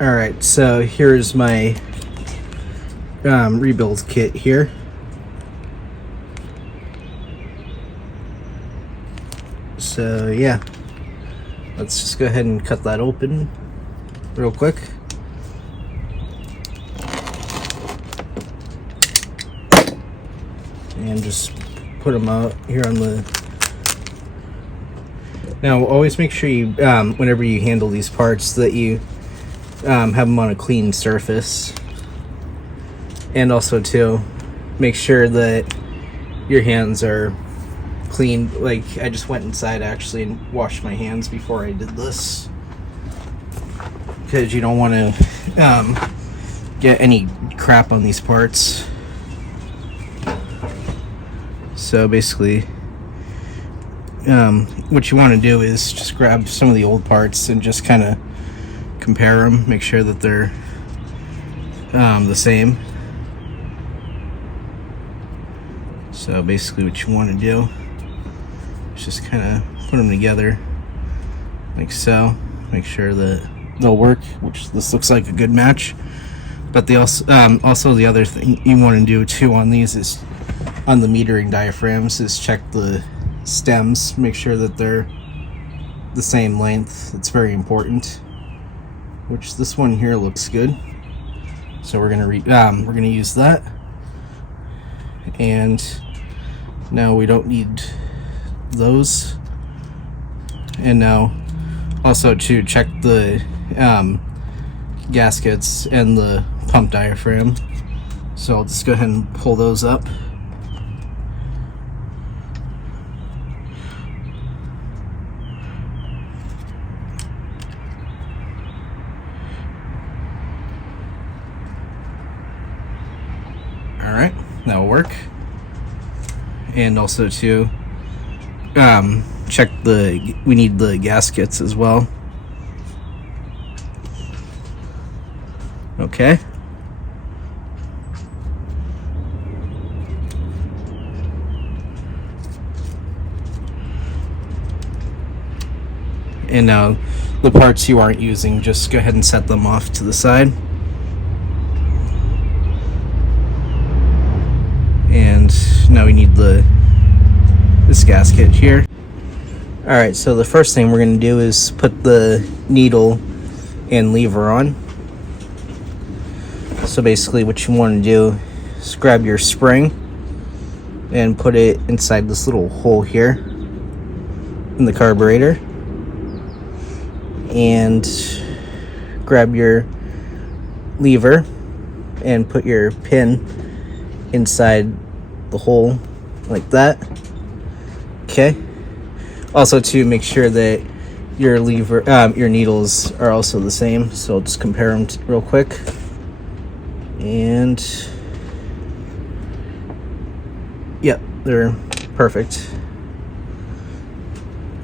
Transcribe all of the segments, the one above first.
Alright, so here's my rebuild kit here. So yeah, let's just go ahead and cut that open real quick. And just put them out here on the... Now always make sure you, whenever you handle these parts, that you have them on a clean surface. And also too, make sure that your hands are clean. Like, I just went inside actually and washed my hands before I did this, because you don't want to get any crap on these parts. So basically, what you want to do is just grab some of the old parts and just kind of compare them, make sure that they're the same. So basically what you want to do is just kind of put them together like so, make sure that they'll work, which this looks like a good match. But they also the other thing you want to do too on these is, on the metering diaphragms, is check the stems, make sure that they're the same length. It's very important, which this one here looks good, so we're gonna use that. And now we don't need those. And now also to check the gaskets and the pump diaphragm, so I'll just go ahead and pull those up. Alright, that'll work. And also to check we need the gaskets as well. Okay. And now the parts you aren't using, just go ahead and set them off to the side. And now we need this gasket here. Alright, so the first thing we're going to do is put the needle and lever on. So basically what you want to do is grab your spring and put it inside this little hole here in the carburetor, and grab your lever and put your pin inside the hole like that. Okay. Also to make sure that your lever, your needles are also the same. So I'll just compare them real quick. And yep, they're perfect.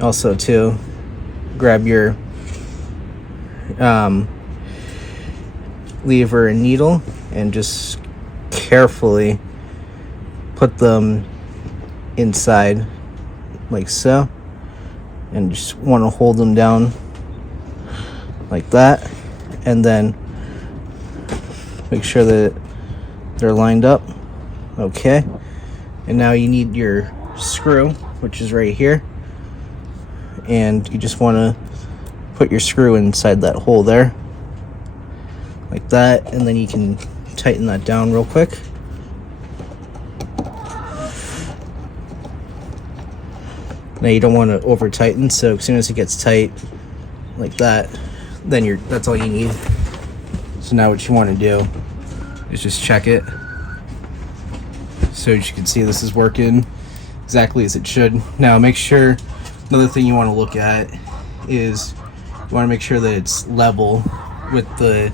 Also to grab your lever and needle and just carefully put them inside like so, and just want to hold them down like that, and then make sure that they're lined up. Okay, and now you need your screw, which is right here, and you just want to put your screw inside that hole there like that, and then you can tighten that down real quick. Now you don't want to over tighten, so as soon as it gets tight like that, then that's all you need. So now what you want to do is just check it. So as you can see, this is working exactly as it should. Now make sure, another thing you want to look at is you want to make sure that it's level with the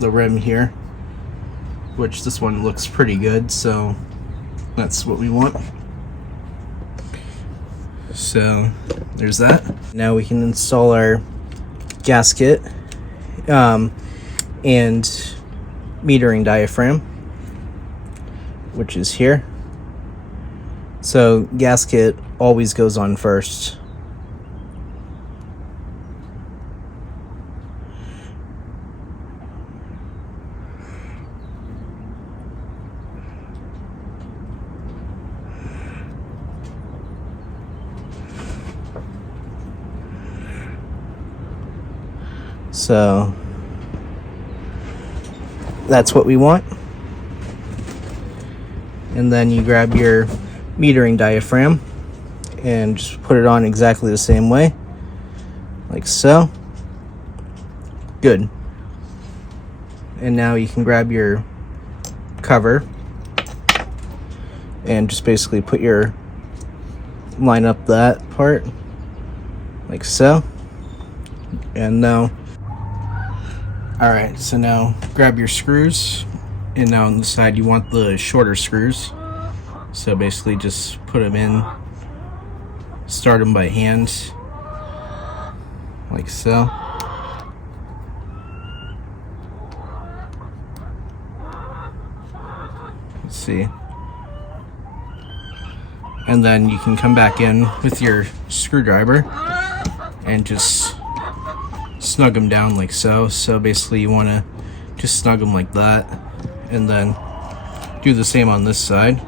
rim here, which this one looks pretty good, so that's what we want. So there's that. Now we can install our gasket and metering diaphragm, which is here. So gasket always goes on first. So that's what we want. And then you grab your metering diaphragm and just put it on exactly the same way, like so. Good. And now you can grab your cover and just basically put your line up that part like so. And now, all right, so now grab your screws, and now on the side you want the shorter screws, so basically just put them in, start them by hand like so. Let's see. And then you can come back in with your screwdriver and just snug them down like so. So basically you want to just snug them like that, and then do the same on this side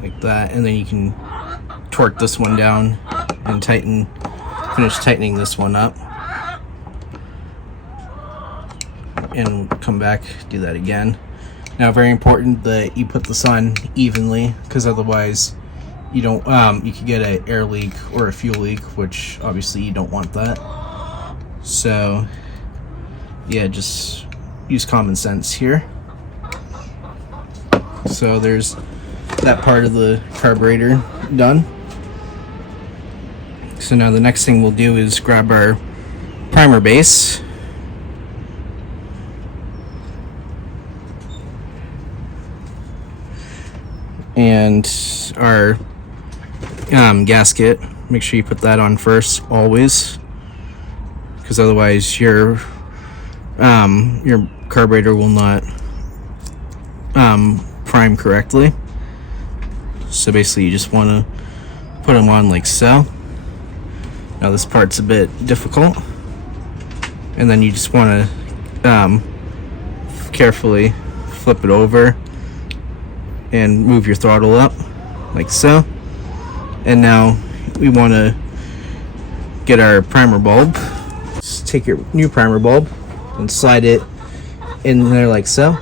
like that, and then you can torque this one down and finish tightening this one up, and come back, do that again. Now, very important that you put this on evenly, because otherwise you don't you could get an air leak or a fuel leak, which obviously you don't want that. So yeah, just use common sense here. So there's that part of the carburetor done. So now the next thing we'll do is grab our primer base. And our gasket, make sure you put that on first always, because otherwise your carburetor will not prime correctly. So basically you just want to put them on like so. Now this part's a bit difficult, and then you just want to carefully flip it over and move your throttle up like so. And now we want to get our primer bulb. Just take your new primer bulb and slide it in there like so.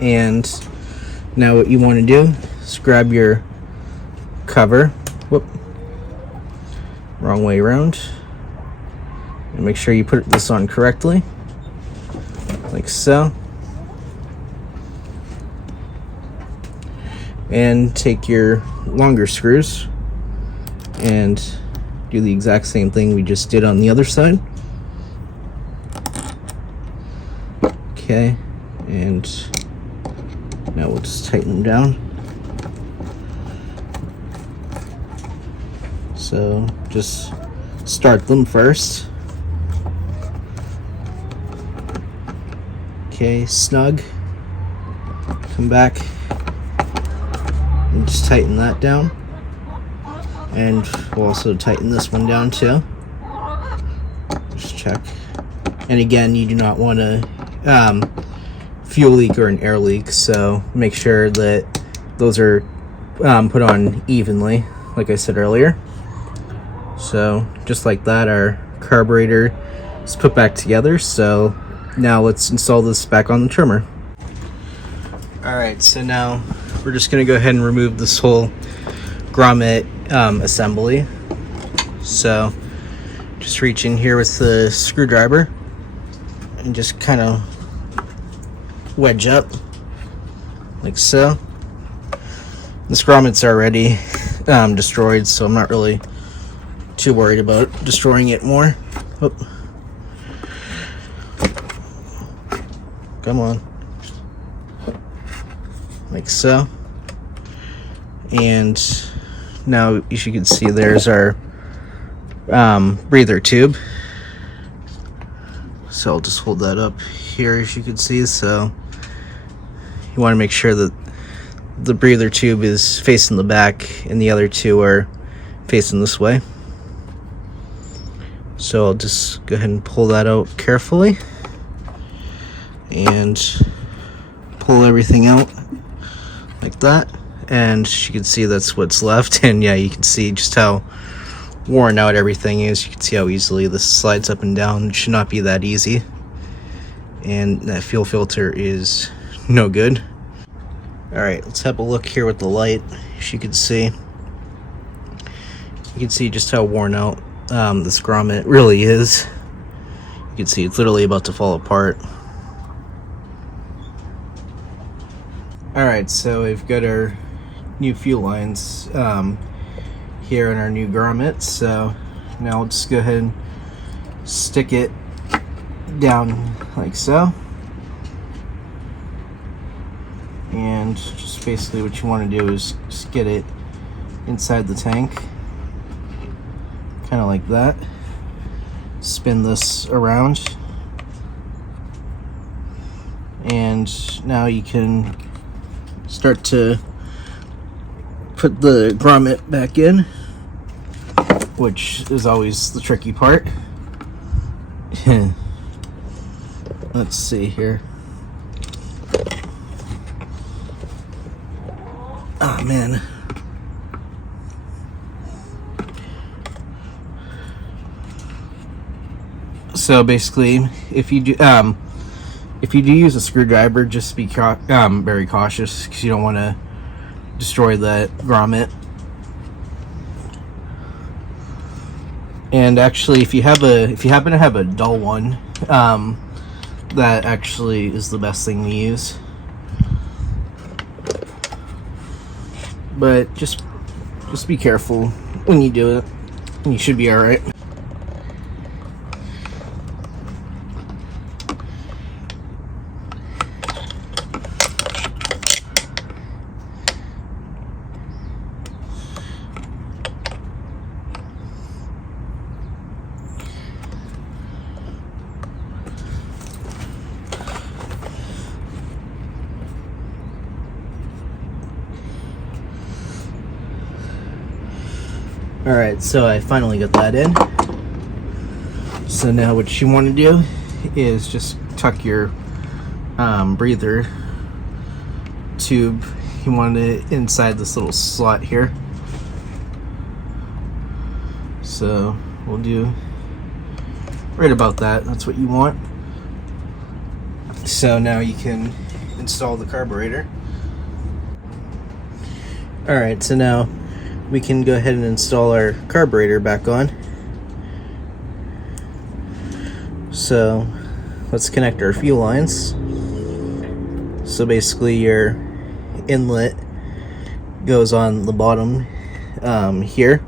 And now what you want to do is grab your cover, wrong way around, and make sure you put this on correctly like so. And take your longer screws and do the exact same thing we just did on the other side. Okay, and now we'll just tighten them down. So just start them first. Okay, snug. Come back and just tighten that down, and we'll also tighten this one down too. Just check. And again, you do not want a fuel leak or an air leak, so make sure that those are put on evenly, like I said earlier. So just like that, our carburetor is put back together. So now let's install this back on the trimmer. Alright, so now we're just going to go ahead and remove this whole grommet assembly. So just reach in here with the screwdriver and just kind of wedge up like so. This grommet's already destroyed, so I'm not really too worried about destroying it more. Oh. Come on. Like so. And now, as you can see, there's our breather tube. So I'll just hold that up here, as you can see. So you want to make sure that the breather tube is facing the back and the other two are facing this way. So I'll just go ahead and pull that out carefully and pull everything out like that. And you can see that's what's left. And yeah, you can see just how worn out everything is. You can see how easily this slides up and down. It should not be that easy. And that fuel filter is no good. Alright, let's have a look here with the light. As you can see just how worn out this grommet really is. You can see it's literally about to fall apart. Alright, so we've got our new fuel lines here in our new grommet. So now we'll just go ahead and stick it down like so. And just basically what you want to do is just get it inside the tank, kind of like that. Spin this around, and now you can start to put the grommet back in, which is always the tricky part. Let's see here. Oh man. So basically, if you do use a screwdriver, just be very cautious, because you don't want to destroy that grommet. And actually, if you happen to have a dull one, that actually is the best thing to use. But just be careful when you do it, and you should be all right. Alright, so I finally got that in. So now what you want to do is just tuck your breather tube. You want it inside this little slot here. So we'll do right about that. That's what you want. So now you can install the carburetor. Alright, so now we can go ahead and install our carburetor back on. So let's connect our fuel lines. So basically your inlet goes on the bottom here,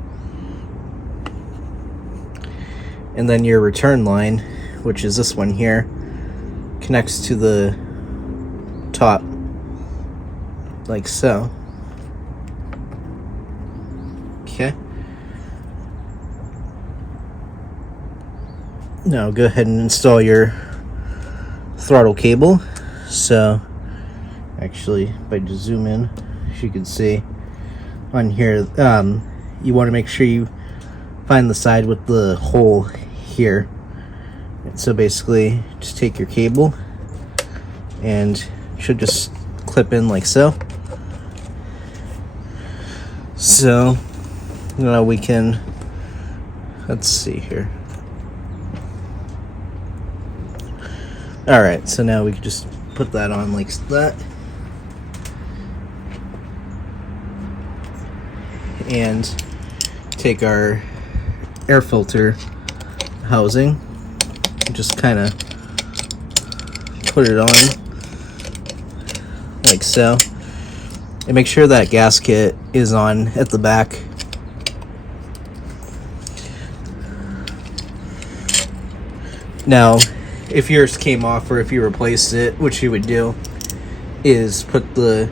and then your return line, which is this one here, connects to the top like so. Okay. Now go ahead and install your throttle cable. So actually, if I just zoom in, as you can see on here, you want to make sure you find the side with the hole here. And so basically, just take your cable and it should just clip in like so. So now we can, let's see here. Alright, so now we can just put that on like that. And take our air filter housing and just kind of put it on like so. And make sure that gasket is on at the back. Now, if yours came off or if you replaced it, what you would do is put the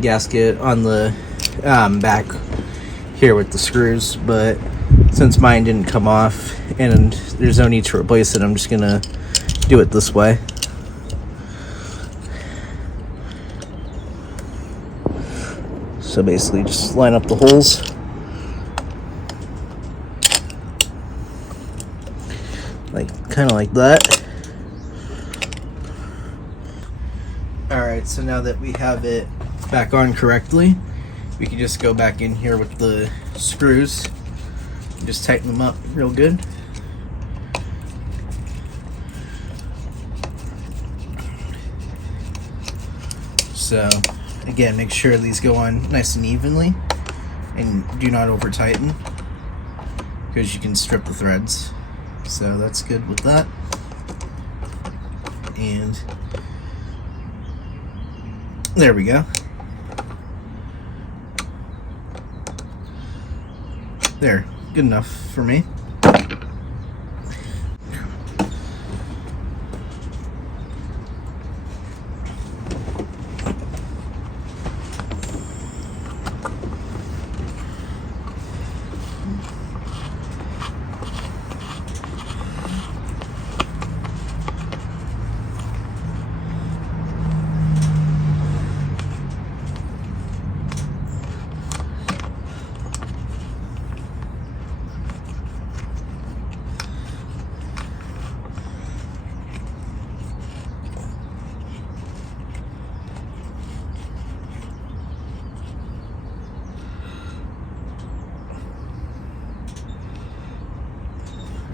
gasket on the back here with the screws. But since mine didn't come off and there's no need to replace it, I'm just gonna do it this way. So basically just line up the holes. Kind of like that. Alright, so now that we have it back on correctly, we can just go back in here with the screws Just tighten them up real good. So again, make sure these go on nice and evenly, and do not over tighten because you can strip the threads. So that's good with that. And there we go. There, good enough for me.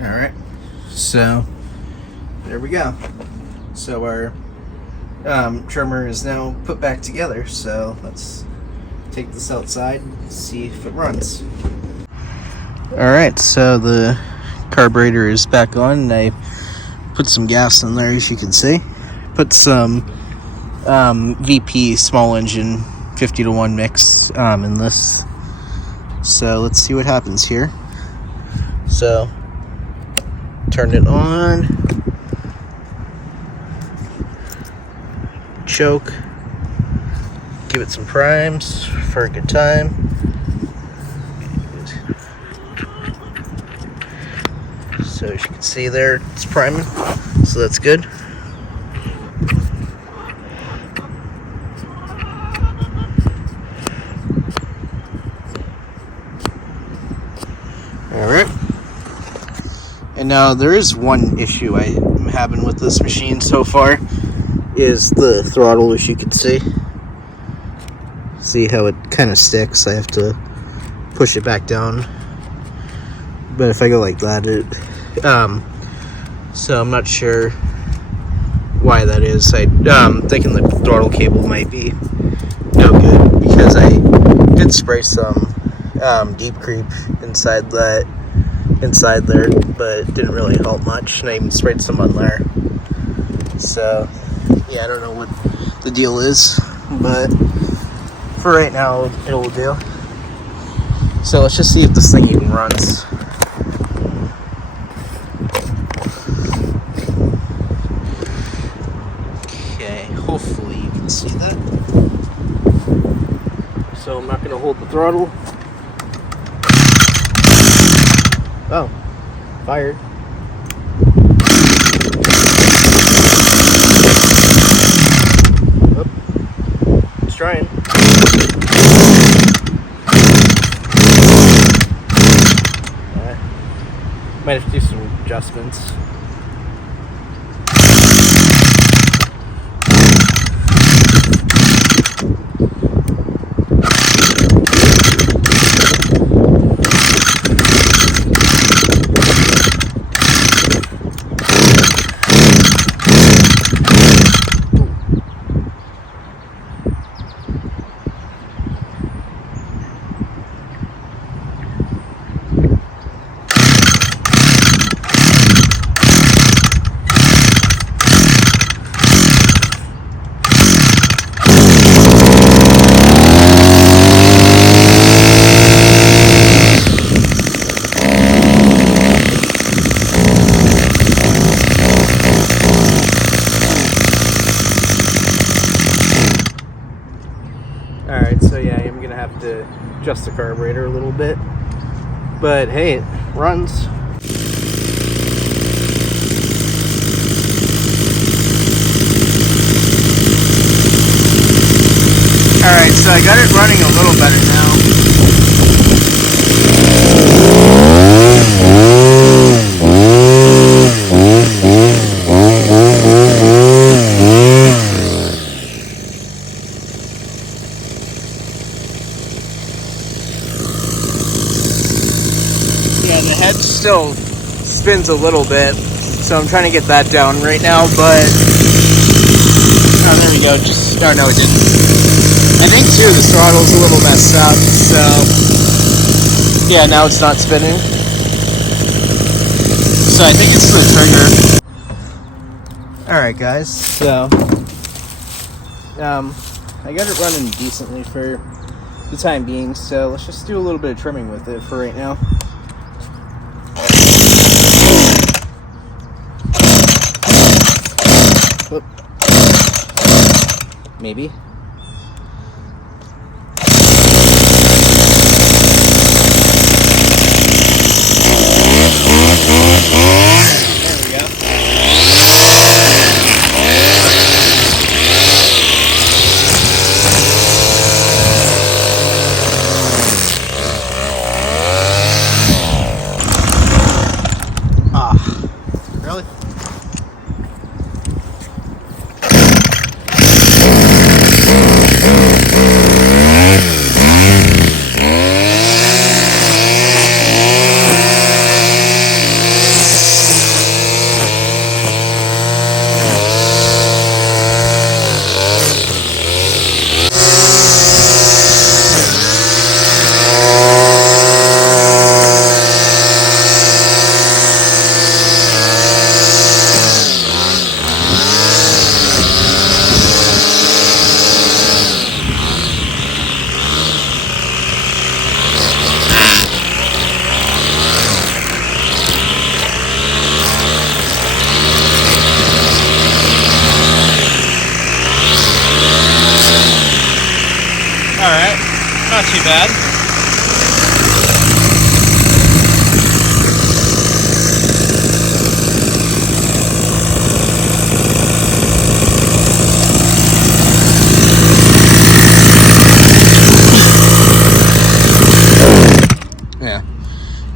Alright, so there we go. So our trimmer is now put back together, so let's take this outside and see if it runs. Alright, so the carburetor is back on, and I put some gas in there, as you can see. Put some VP small engine 50-to-1 mix in this. So let's see what happens here. So turn it on, choke, give it some primes for a good time. So as you can see there, it's priming, so that's good. Alright. And now there is one issue I am having with this machine so far, is the throttle, as you can see. See how it kind of sticks? I have to push it back down. But if I go like that, so I'm not sure why that is. I'm thinking the throttle cable might be no good, because I did spray some deep creep inside there, but it didn't really help much, and I even sprayed some on there. So yeah, I don't know what the deal is, but for right now it will do. So let's just see if this thing even runs. Okay, hopefully you can see that. So I'm not going to hold the throttle. Oh, fired. Oh, it's trying. Might have to do some adjustments. Alright, so yeah, I'm gonna have to adjust the carburetor a little bit, but hey, it runs. Alright, so I got it running a little better now. Yeah, spins a little bit, so I'm trying to get that down right now, but oh, there we go. Just, oh no, it didn't. I think too the throttle's a little messed up, so yeah, now it's not spinning. So I think it's the trigger. Alright guys, so I got it running decently for the time being, so let's just do a little bit of trimming with it for right now. Whoop. Maybe. Really? Alright, not too bad.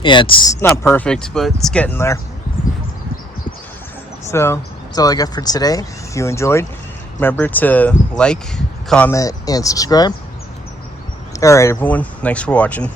Yeah, it's not perfect, but it's getting there. So, that's all I got for today. If you enjoyed, remember to like, comment, and subscribe. Alright everyone, thanks for watching.